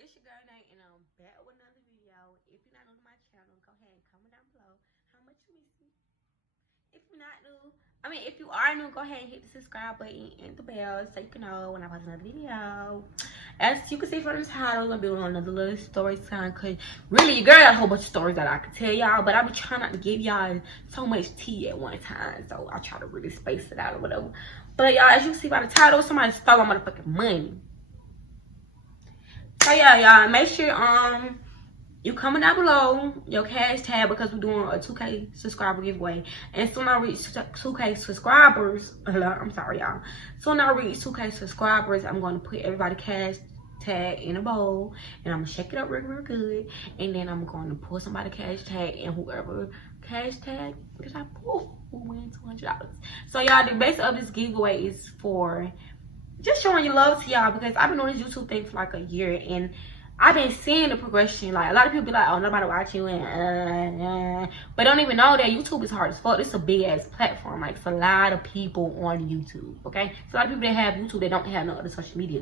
It's your girl Nate, and I'm back with another video. If you're not new to my channel, go ahead and comment down below how much you miss me. If you're not new, if you are new, go ahead and hit the subscribe button and the bell so you can know when I post another video. As you can see from the title, I'm doing another little story time because really, your girl got a whole bunch of stories that I could tell y'all, but I be trying not to give y'all so much tea at one time, so I try to really space it out or whatever. But y'all, as you can see by the title, somebody stole my motherfucking money. So yeah, y'all, make sure you comment down below your cash tag because we're doing a 2K subscriber giveaway. And soon I reach 2K subscribers. I'm sorry, y'all. Soon I reach 2K subscribers, I'm going to put everybody cash tag in a bowl and I'm gonna shake it up real good, and then I'm going to pull somebody cash tag, and whoever cash tag that I pull will win $200. So y'all, the base of this giveaway is for just showing your love to y'all, because I've been doing this YouTube thing for like a year and I've been seeing the progression. Like, a lot of people be like, oh, nobody watch you, and but don't even know that YouTube is hard as fuck. It's a big ass platform. Like, it's a lot of people on YouTube, okay? It's a lot of people that have YouTube that don't have no other social media.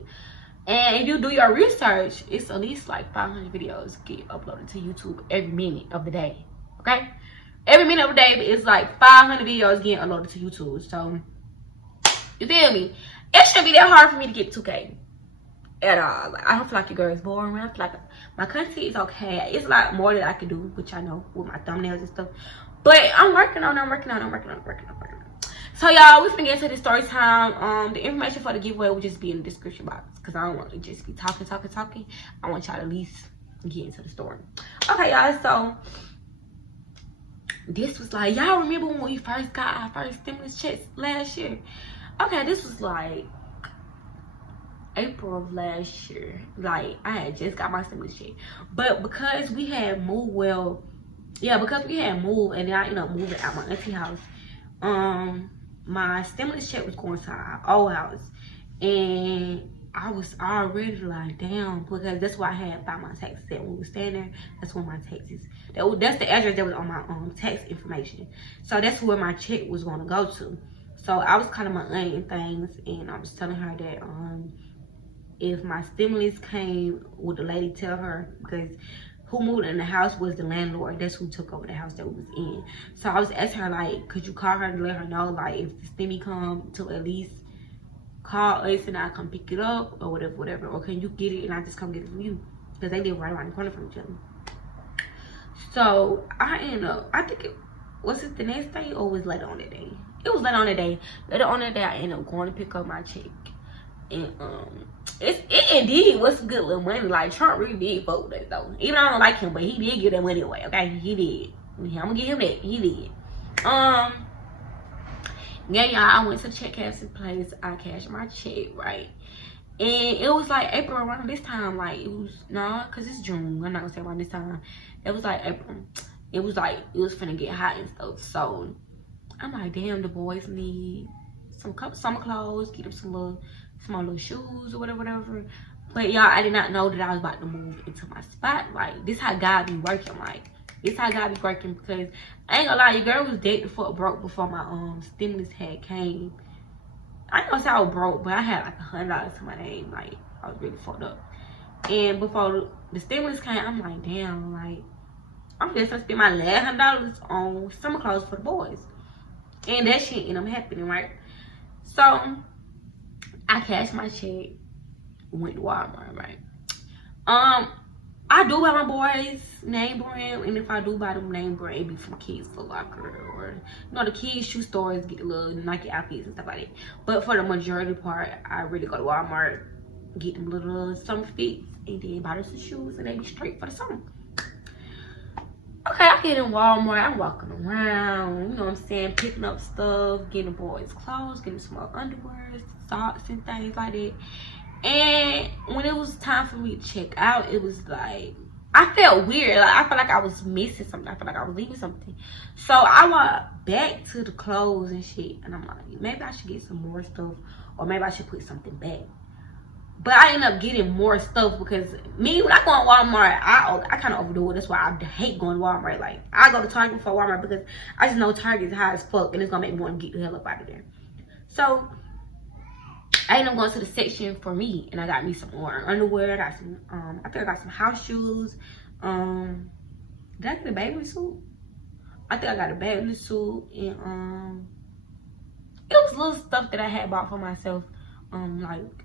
And if you do your research, it's at least like 500 videos get uploaded to YouTube every minute of the day, okay? Every minute of the day is like 500 videos getting uploaded to YouTube. So, you feel me? It shouldn't be that hard for me to get 2K at all. Like, I don't feel like your girl is boring. I feel like my content is okay. It's a lot more that I can do, which I know with my thumbnails and stuff. But I'm working on it. So y'all, we finna get into the story time. The information for the giveaway will just be in the description box, because I don't want to just be talking. I want y'all to at least get into the story. Okay, y'all, so this was like, y'all remember when we first got our first stimulus checks last year? Okay, this was like April of last year. Like, I had just got my stimulus check, but because we had moved, and then I ended up moving out my auntie house, my stimulus check was going to our old house, and I was already like, damn, because that's where I had filed my taxes at when we were staying there. That's where my taxes, that's the address that was on my tax information. So that's where my check was going to go to. So I was calling my aunt and things, and I was telling her that if my stimulus came, would the lady tell her, because who moved in the house was the landlord. That's who took over the house that we was in. So I was asking her, like, could you call her to let her know, like, if the stimmy come, to at least call us and I come pick it up or whatever. Or can you get it and I just come get it from you? Because they live right around the corner from each other. So I ended up, I think was it the next day or was it later on that day? It was later on that day. Later on that day, I ended up going to pick up my check. And it indeed was some good little money. Like, Trump really did fuck with us though. Even though I don't like him, but he did give that money away, okay? He did. I'm gonna give him that. He did. Yeah, y'all, I went to the check cashing place. I cashed my check, right? And it was like April around this time. Like, it was, because it's June. I'm not gonna say around this time. It was like April. It was like, it was finna get hot and stuff. So I'm like, damn, the boys need some summer clothes, get them some small little shoes or whatever. But y'all, I did not know that I was about to move into my spot. Like, this how God be working. Like, this how God be working, because I ain't gonna lie, your girl was dead the fuck broke before my stimulus had came. I ain't gonna say I was broke, but I had like $100 to my name. Like, I was really fucked up. And before the stimulus came, I'm like, damn, like, I'm just gonna spend my last $100 on summer clothes for the boys. And that shit ended up happening, right? So I cashed my check, went to Walmart, right? I do buy my boys name brand, and if I do buy them name brand, it be from Kids Foot Locker, or, you know, the kids shoe stores, get the little Nike outfits and stuff like that. But for the majority part, I really go to Walmart, get them little summer fits, and then buy them some shoes, and they be straight for the summer. Okay, I get in Walmart, I'm walking around, you know what I'm saying, picking up stuff, getting the boys clothes, getting small underwear, socks and things like that. And when it was time for me to check out, it was like, I felt weird. Like, I felt like I was missing something. I felt like I was leaving something. So I went back to the clothes and shit, and I'm like, maybe I should get some more stuff, or maybe I should put something back. But I ended up getting more stuff, because me, when I go to Walmart, I kind of overdo it. That's why I hate going to Walmart. Like, I go to Target before Walmart, because I just know Target is high as fuck, and it's gonna make me want to get the hell up out of there. So I ended up going to the section for me, and I got me some more underwear. I got some, I think I got some house shoes. Did I get a baby suit? I think I got a baby suit, and it was little stuff that I had bought for myself, like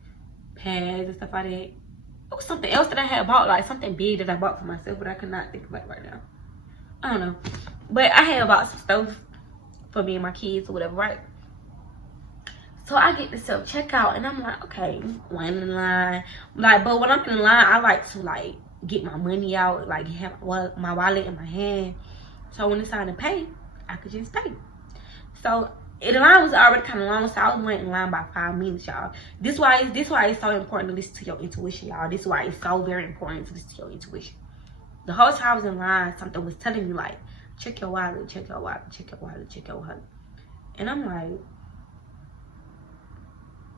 pads and stuff like that. It was something else that I had bought, like something big that I bought for myself, but I could not think of it right now. I don't know, but I had bought some stuff for me and my kids or whatever, right? So I get to self checkout, and I'm like, okay, waiting in line. Like, but when I'm in line, I like to like get my money out, like have my wallet in my hand. So when it's time to pay, I could just pay. So the line was already kind of long, so I was waiting in line by 5 minutes, y'all. This why it's so important to listen to your intuition, y'all. This is why it's so very important to listen to your intuition. The whole time I was in line, something was telling me like, check your wallet, check your wallet, check your wallet, check your wallet. And I'm like,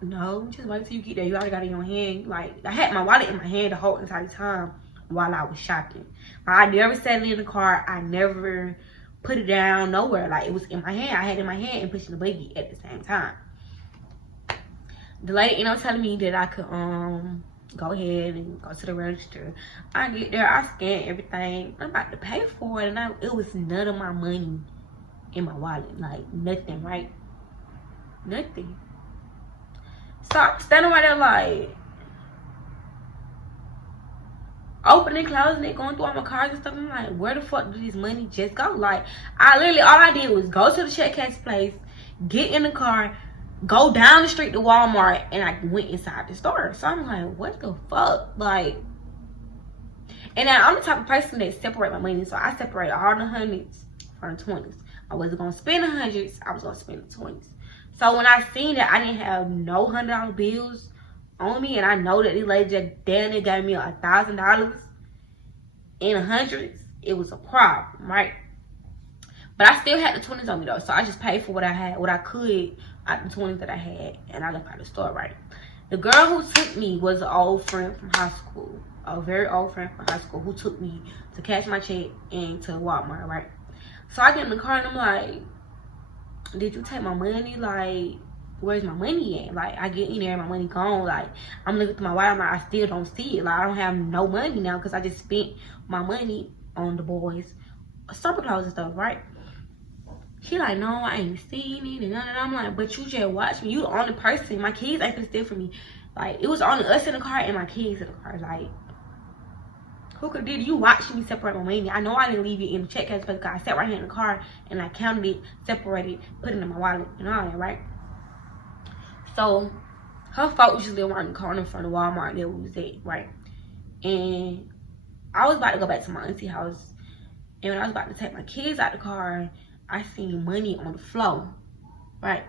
no, just wait till you get there. You already got it in your hand. Like, I had my wallet in my hand the whole entire time while I was shopping. I never sat it in the car. I never put it down nowhere. Like, it was in my hand. I had it in my hand and pushing the buggy at the same time. The lady ended up telling me that I could go ahead and go to the register. I get there, I scan everything. I'm about to pay for it, and it was none of my money in my wallet. Like, nothing, right? Nothing. So I'm standing right there like, opening, closing it, going through all my cards and stuff. I'm like, where the fuck did this money just go? Like, all I did was go to the check cash place, get in the car, go down the street to Walmart, and I went inside the store. So I'm like, what the fuck? Like, and then I'm the type of person that separate my money. So I separate all the hundreds from the 20s. I wasn't going to spend the hundreds. I was going to spend the 20s. So when I seen that I didn't have no $100 bills on me, and I know that this lady just damn near gave me $1,000 in hundreds, it was a problem, right? But I still had the 20s on me though, so I just paid for what I had, what I could out the 20s that I had, and I left out the store, right? The girl who took me was an old friend from high school, a very old friend from high school, who took me to cash my check and to Walmart, right? So I get in the car and I'm like, did you take my money? Like, where's my money at? Like, I get in there and my money gone. Like, I'm looking through my wallet, I still don't see it. Like, I don't have no money now because I just spent my money on the boys' summer clothes and stuff, right? She like, no, I ain't seen it and none of that. I'm like, but you just watch me. You the only person. My kids ain't gonna steal from me. Like, it was only us in the car and my kids in the car. Like, who could did you watch me separate my money? I know I didn't leave it in the check cash because I sat right here in the car and I counted it, separated, put it in my wallet and all that, right? So her folks usually around the corner from the Walmart that we was at, right? And I was about to go back to my auntie house, and when I was about to take my kids out the car, I seen money on the floor, right?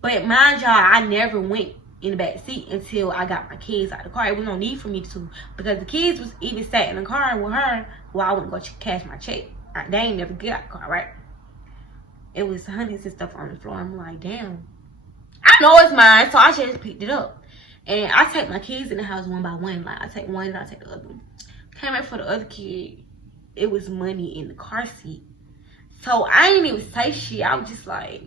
But mind y'all, I never went in the back seat until I got my kids out the car. It was no need for me to, because the kids was even sat in the car with her while I went to go cash my check. They ain't never get out the car, right? It was hundreds and stuff on the floor. I'm like, damn. I know it's mine, so I just picked it up. And I take my kids in the house one by one. Like, I take one and I take the other one. Came back for the other kid. It was money in the car seat. So I ain't even say shit. I was just like,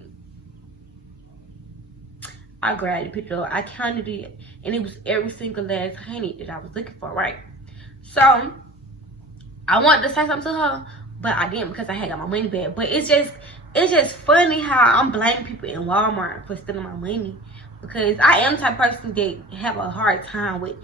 I grabbed it, picked it up. I counted it, and it was every single last $100 that I was looking for, right? So I wanted to say something to her, but I didn't because I had got my money back. But it's just funny how I'm blaming people in Walmart for stealing my money, because I am the type of person that have a hard time with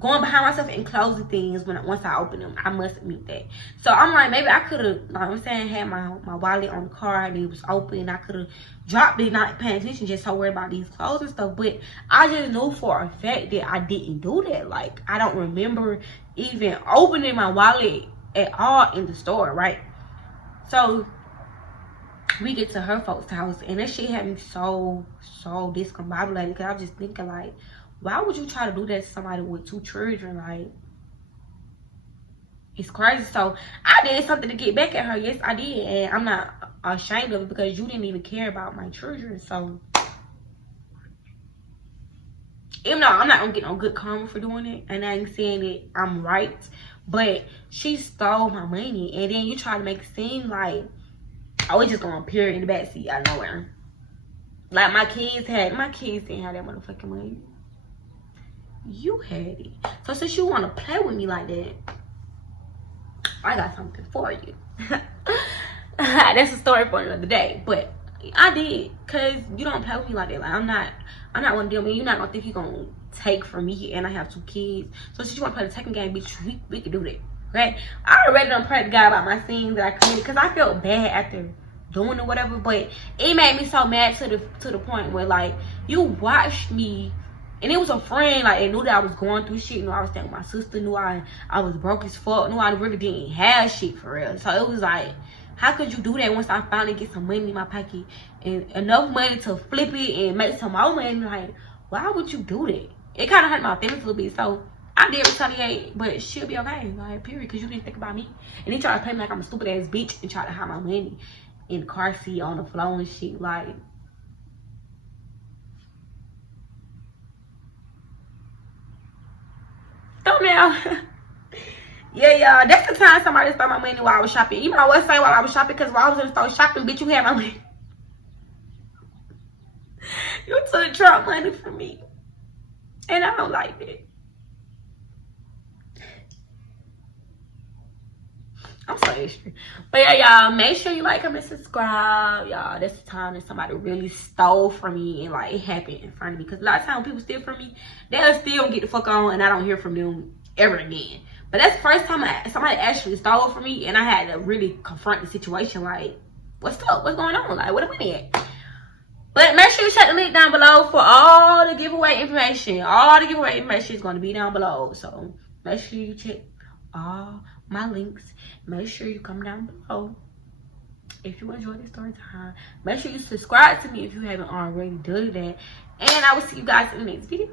going behind myself and closing things once I open them. I must admit that. So I'm like, maybe I could have, like I'm saying, had my wallet on the car and it was open. I could have dropped it, not paying attention, just so worried about these clothes and stuff. But I just knew for a fact that I didn't do that. Like, I don't remember even opening my wallet at all in the store, right? So we get to her folks' house, and that shit had me so discombobulated, because I was just thinking, like, why would you try to do that to somebody with 2 children? Like, it's crazy. So I did something to get back at her. Yes, I did, and I'm not ashamed of it, because you didn't even care about my children. So even though I'm not gonna get no good karma for doing it, and I ain't saying that I'm right, but she stole my money, and then you try to make it seem like I was just gonna appear in the backseat out of nowhere. Like, my kids didn't have that motherfucking money. You had it. So since you want to play with me like that, I got something for you. That's a story for another day. But I did, cause you don't play with me like that. Like I'm not gonna deal with you. You're not gonna think you're gonna take from me, and I have 2 kids. So since you wanna play the taking game, bitch, we can do that. Right? I already done prayed to God about my scenes that I committed, cause I felt bad after doing or whatever. But it made me so mad to the point where like you watched me. And it was a friend, like, it knew that I was going through shit, knew I was staying with my sister, knew I was broke as fuck, knew I really didn't have shit for real. So it was like, how could you do that once I finally get some money in my pocket and enough money to flip it and make some more money? Like, why would you do that? It kind of hurt my feelings a little bit. So I did retaliate, but she'll be okay, like, period, because you didn't think about me. And he tried to play me like I'm a stupid ass bitch and try to hide my money in the car seat on the floor and shit. Like, thumbnail. Yeah, y'all. That's the time somebody stole my money while I was shopping. You know what? Say while I was shopping, because while I was in the store shopping, bitch, you had my money. You took Trump money from me, and I don't like that. I'm so extra. But yeah, y'all, make sure you like, comment, subscribe. Y'all, that's the time that somebody really stole from me and like it happened in front of me. Because a lot of times when people steal from me, they'll still get the fuck on and I don't hear from them ever again. But that's the first time somebody actually stole from me and I had to really confront the situation. Like, what's up? What's going on? Like, what am I at? But make sure you check the link down below for all the giveaway information. All the giveaway information is going to be down below. So make sure you check all my links. Make sure you come down below if you enjoy this story time. Make sure you subscribe to me if you haven't already done that. And I will see you guys in the next video.